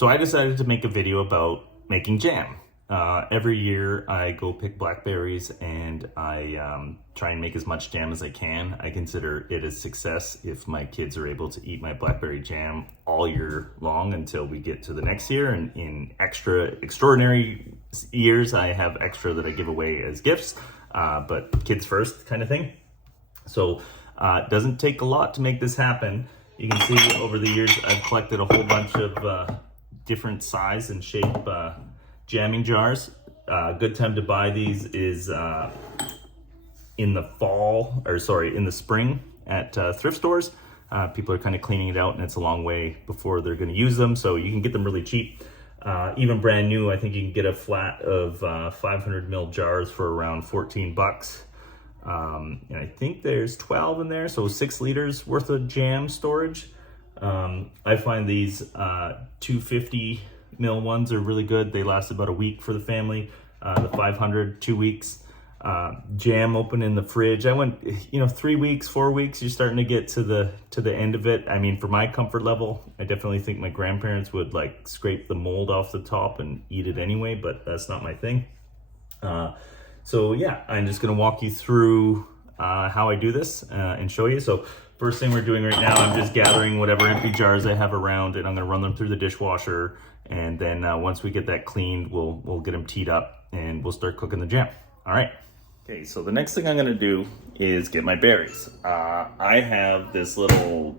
So I decided to make a video about making jam. Every year I go pick blackberries and I try and make as much jam as I can. I consider it a success if my kids are able to eat my blackberry jam all year long until we get to the next year. And in extraordinary years, I have extra that I give away as gifts, but kids first kind of thing. So it doesn't take a lot to make this happen. You can see over the years I've collected a whole bunch of different size and shape jamming jars. Good time to buy these is in the spring at thrift stores. People are kind of cleaning it out and it's a long way before they're going to use them, so you can get them really cheap. Even brand new, I think you can get a flat of 500 ml jars for around 14 bucks. And I think there's 12 in there, so 6 liters worth of jam storage. I find these 250 ml ones are really good. They last about a week for the family. The 500, 2 weeks. Jam open in the fridge. I went, 3 weeks, 4 weeks, you're starting to get to the end of it. I mean, for my comfort level, I definitely think my grandparents would like scrape the mold off the top and eat it anyway, but that's not my thing. So yeah, I'm just gonna walk you through how I do this and show you. So first thing we're doing right now, I'm just gathering whatever empty jars I have around and I'm gonna run them through the dishwasher. And then once we get that cleaned, we'll get them teed up and we'll start cooking the jam. All right. Okay, so the next thing I'm gonna do is get my berries. I have this little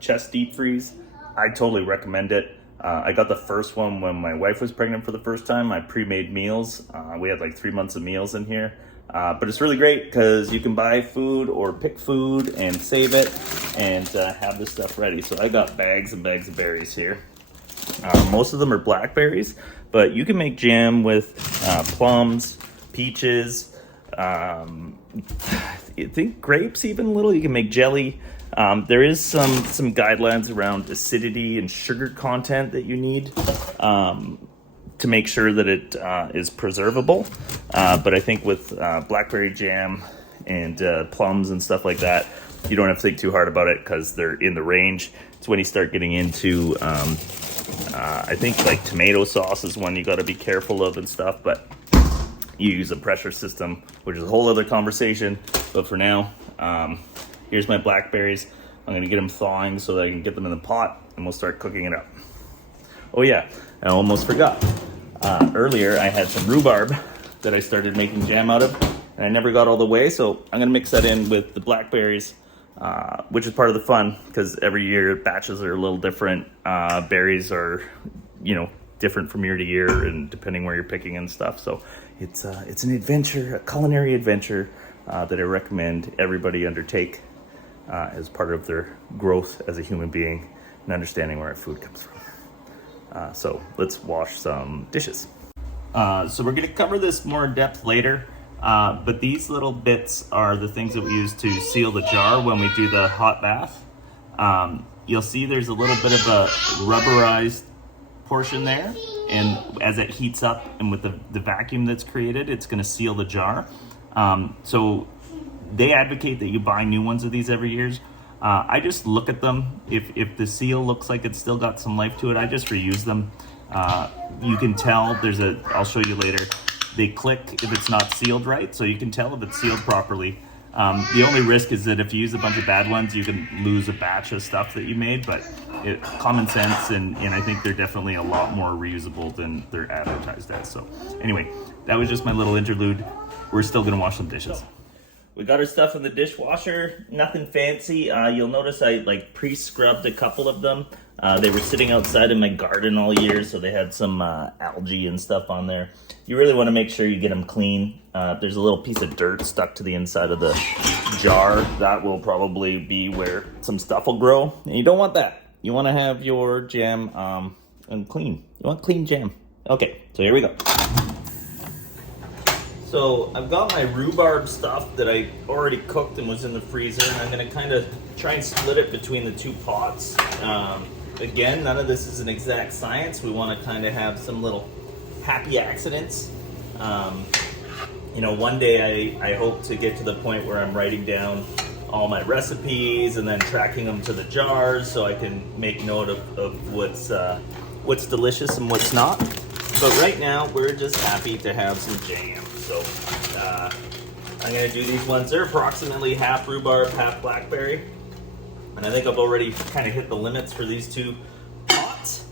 chest deep freeze. I totally recommend it. I got the first one when my wife was pregnant for the first time. I pre-made meals. We had like 3 months of meals in here. But it's really great because you can buy food or pick food and save it and have this stuff ready. So I got bags and bags of berries here. Most of them are blackberries, but you can make jam with plums, peaches, I think grapes even a little. You can make jelly. There is some guidelines around acidity and sugar content that you need to make sure that it is preservable. But I think with blackberry jam and plums and stuff like that, you don't have to think too hard about it because they're in the range. It's when you start getting into I think like tomato sauce is one you got to be careful of and stuff, but you use a pressure system, which is a whole other conversation. But for now, here's my blackberries. I'm gonna get them thawing so that I can get them in the pot and we'll start cooking it up. Oh yeah, I almost forgot. Earlier I had some rhubarb that I started making jam out of and I never got all the way, so I'm gonna mix that in with the blackberries, which is part of the fun because every year batches are a little different. Berries are, different from year to year and depending where you're picking and stuff. So it's an adventure, a culinary adventure that I recommend everybody undertake as part of their growth as a human being and understanding where our food comes from. So let's wash some dishes. So we're gonna cover this more in depth later, but these little bits are the things that we use to seal the jar when we do the hot bath. You'll see there's a little bit of a rubberized portion there, and as it heats up and with the vacuum that's created, it's going to seal the jar. So they advocate that you buy new ones of these every year. I just look at them. If the seal looks like it's still got some life to it, I just reuse them. You can tell I'll show you later, they click if it's not sealed right, so you can tell if it's sealed properly. The only risk is that if you use a bunch of bad ones, you can lose a batch of stuff that you made, but common sense, and I think they're definitely a lot more reusable than they're advertised as. So anyway, that was just my little interlude. We're still gonna wash some dishes. We got our stuff in the dishwasher, nothing fancy. You'll notice I pre-scrubbed a couple of them. They were sitting outside in my garden all year, so they had some algae and stuff on there. You really want to make sure you get them clean. There's a little piece of dirt stuck to the inside of the jar. That will probably be where some stuff will grow, and you don't want that. You want to have your jam clean. You want clean jam. Okay, so here we go. So I've got my rhubarb stuff that I already cooked and was in the freezer, and I'm gonna kind of try and split it between the 2 pots. Again, none of this is an exact science. We want to kind of have some little happy accidents. One day I hope to get to the point where I'm writing down all my recipes and then tracking them to the jars so I can make note of what's what's delicious and what's not. But right now, we're just happy to have some jam. So I'm gonna do these ones. They're approximately half rhubarb, half blackberry. And I think I've already kind of hit the limits for these two pots.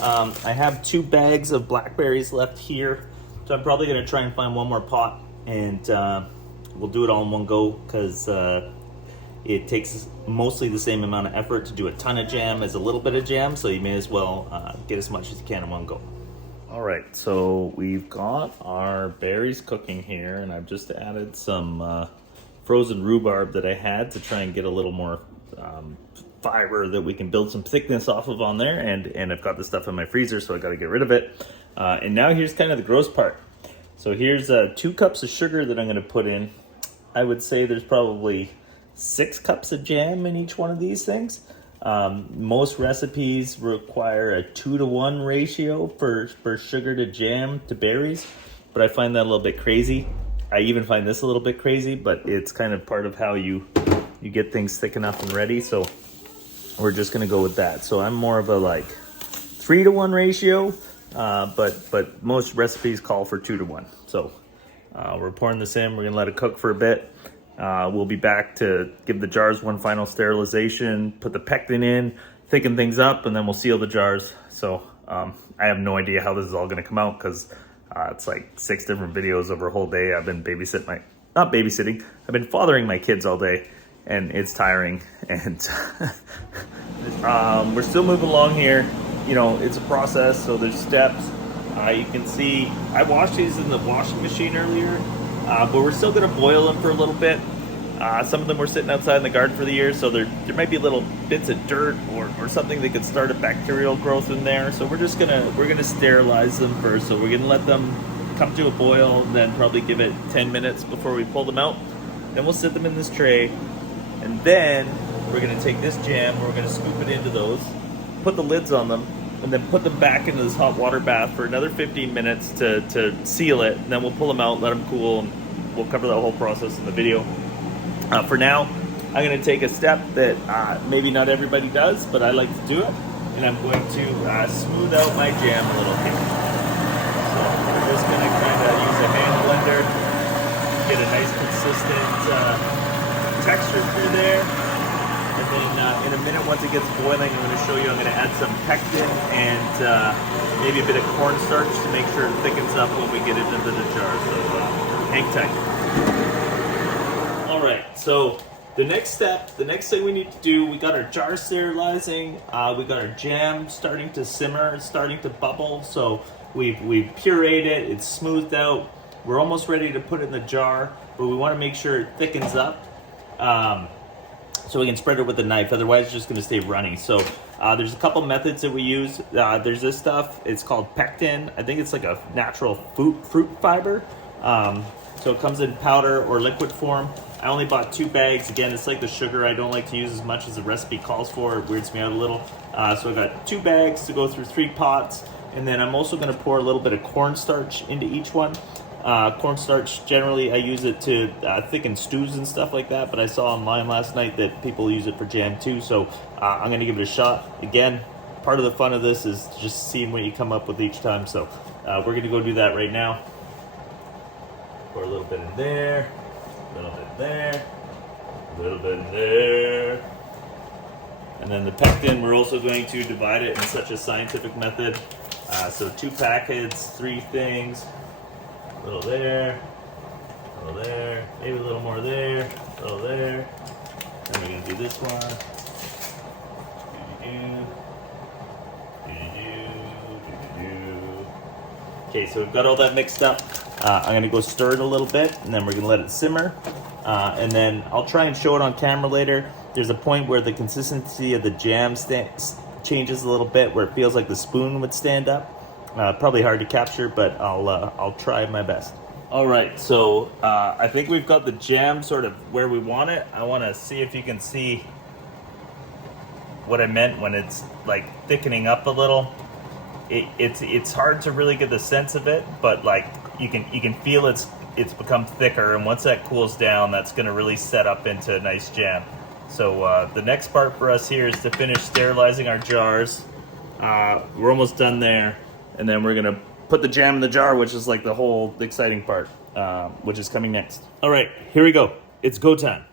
I have 2 bags of blackberries left here. So I'm probably gonna try and find one more pot, and we'll do it all in one go, because it takes mostly the same amount of effort to do a ton of jam as a little bit of jam, so you may as well get as much as you can in one go. All right, so we've got our berries cooking here, and I've just added some frozen rhubarb that I had to try and get a little more fiber that we can build some thickness off of on there, and I've got this stuff in my freezer, so I gotta get rid of it. And now here's kind of the gross part. So here's 2 cups of sugar that I'm gonna put in. I would say there's probably 6 cups of jam in each one of these things. Most recipes require a 2-to-1 ratio for sugar to jam to berries, but I find that a little bit crazy. I even find this a little bit crazy, but it's kind of part of how you get things thick enough and ready, so we're just gonna go with that. So I'm more of a like 3-to-1 ratio, but most recipes call for 2-to-1. So we're pouring this in, we're gonna let it cook for a bit. We'll be back to give the jars one final sterilization, put the pectin in, thicken things up, and then we'll seal the jars. So I have no idea how this is all gonna come out, because it's like 6 different videos over a whole day. I've been not babysitting, I've been fathering my kids all day, and it's tiring, and we're still moving along here. You know, it's a process, so there's steps. You can see, I washed these in the washing machine earlier, but we're still gonna boil them for a little bit. Some of them were sitting outside in the garden for the year, so there might be little bits of dirt or something that could start a bacterial growth in there. So we're gonna sterilize them first. So we're gonna let them come to a boil, and then probably give it 10 minutes before we pull them out. Then we'll sit them in this tray, and then we're gonna take this jam, we're gonna scoop it into those, put the lids on them, and then put them back into this hot water bath for another 15 minutes to seal it. And then we'll pull them out, let them cool, and we'll cover that whole process in the video. For now, I'm gonna take a step that maybe not everybody does, but I like to do it. And I'm going to smooth out my jam a little here. So I'm just gonna kind of use a hand blender, get a nice consistent texture through there. And then in a minute, once it gets boiling, I'm gonna show you, I'm gonna add some pectin and maybe a bit of cornstarch to make sure it thickens up when we get it into the jar. So hang tight. All right, so the next step, the next thing we need to do, we got our jar sterilizing, we got our jam starting to simmer, it's starting to bubble, so we've pureed it, it's smoothed out, we're almost ready to put it in the jar, but we want to make sure it thickens up so we can spread it with a knife, otherwise it's just going to stay runny. So there's a couple methods that we use. There's this stuff, it's called Pectin. I think it's like a natural fruit fiber, so it comes in powder or liquid form. I only bought 2 bags. Again, it's like the sugar. I don't like to use as much as the recipe calls for. It weirds me out a little. So I got 2 bags to go through 3 pots. And then I'm also gonna pour a little bit of cornstarch into each one. Cornstarch, generally I use it to thicken stews and stuff like that, but I saw online last night that people use it for jam too. So I'm gonna give it a shot. Again, part of the fun of this is just seeing what you come up with each time. So we're gonna go do that right now. Pour a little bit in there. A little bit there, a little bit there. And then the pectin, we're also going to divide it in such a scientific method. So 2 packets, 3 things, a little there, maybe a little more there, a little there. Then we're gonna do this one. Okay, so we've got all that mixed up. I'm gonna go stir it a little bit, and then we're gonna let it simmer. And then I'll try and show it on camera later. There's a point where the consistency of the jam changes a little bit, where it feels like the spoon would stand up. Probably hard to capture, but I'll try my best. All right, so I think we've got the jam sort of where we want it. I wanna see if you can see what I meant when it's like thickening up a little. It's hard to really get the sense of it, but like you can feel it's become thicker, and once that cools down, that's going to really set up into a nice jam. So the next part for us here is to finish sterilizing our jars. We're almost done there. And then we're gonna put the jam in the jar, which is like the whole exciting part, which is coming next. All right, here we go. It's go time.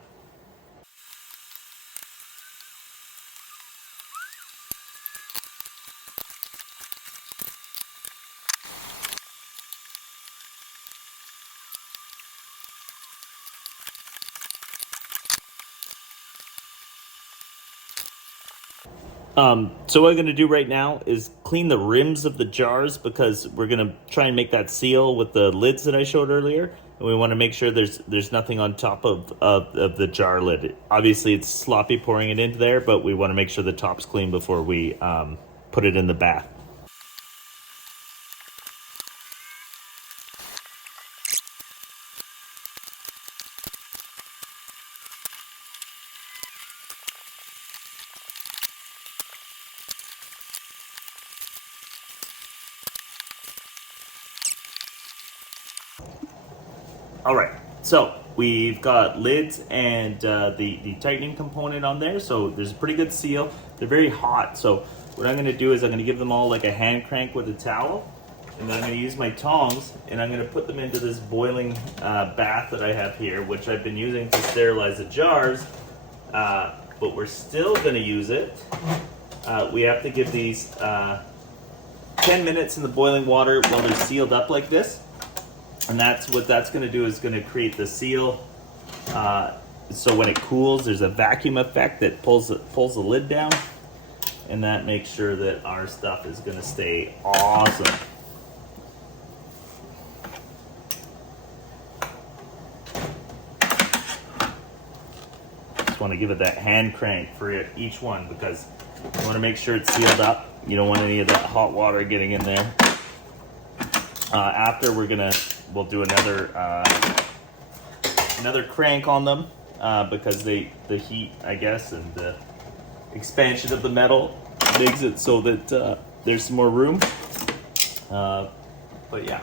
So what I'm going to do right now is clean the rims of the jars, because we're going to try and make that seal with the lids that I showed earlier. And we want to make sure there's nothing on top of the jar lid. Obviously, it's sloppy pouring it into there, but we want to make sure the top's clean before we put it in the bath. All right, so we've got lids and the tightening component on there, so there's a pretty good seal. They're very hot, so what I'm gonna do is I'm gonna give them all like a hand crank with a towel, and then I'm gonna use my tongs, and I'm gonna put them into this boiling bath that I have here, which I've been using to sterilize the jars, but we're still gonna use it. We have to give these 10 minutes in the boiling water while they're sealed up like this. And that's what that's going to do, is going to create the seal. So when it cools, there's a vacuum effect that pulls the lid down, and that makes sure that our stuff is going to stay awesome. Just want to give it that hand crank for each one, because you want to make sure it's sealed up. You don't want any of that hot water getting in there. After we'll do another crank on them, because the heat, I guess, and the expansion of the metal makes it so that there's some more room. But yeah.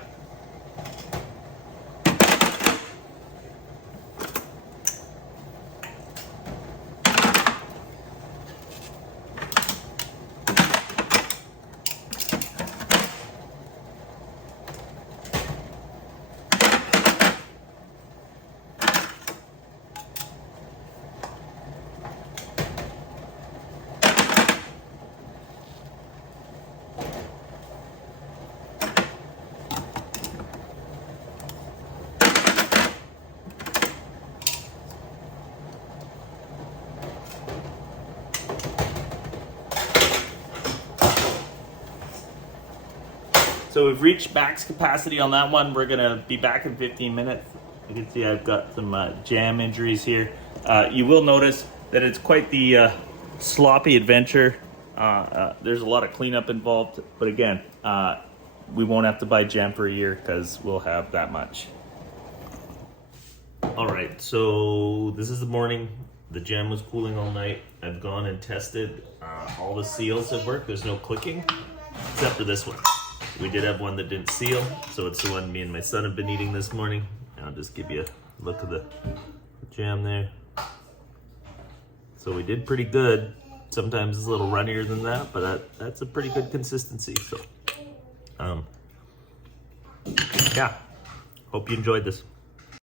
So we've reached max capacity on that one. We're gonna be back in 15 minutes. You can see I've got some jam injuries here. You will notice that it's quite the sloppy adventure. There's a lot of cleanup involved, but again, we won't have to buy jam for a year because we'll have that much. All right, so this is the morning. The jam was cooling all night. I've gone and tested. All the seals have worked. There's no clicking, except for this one. We did have one that didn't seal, so it's the one me and my son have been eating this morning. I'll just give you a look at the jam there. So we did pretty good. Sometimes it's a little runnier than that, but that's a pretty good consistency. So, yeah, hope you enjoyed this.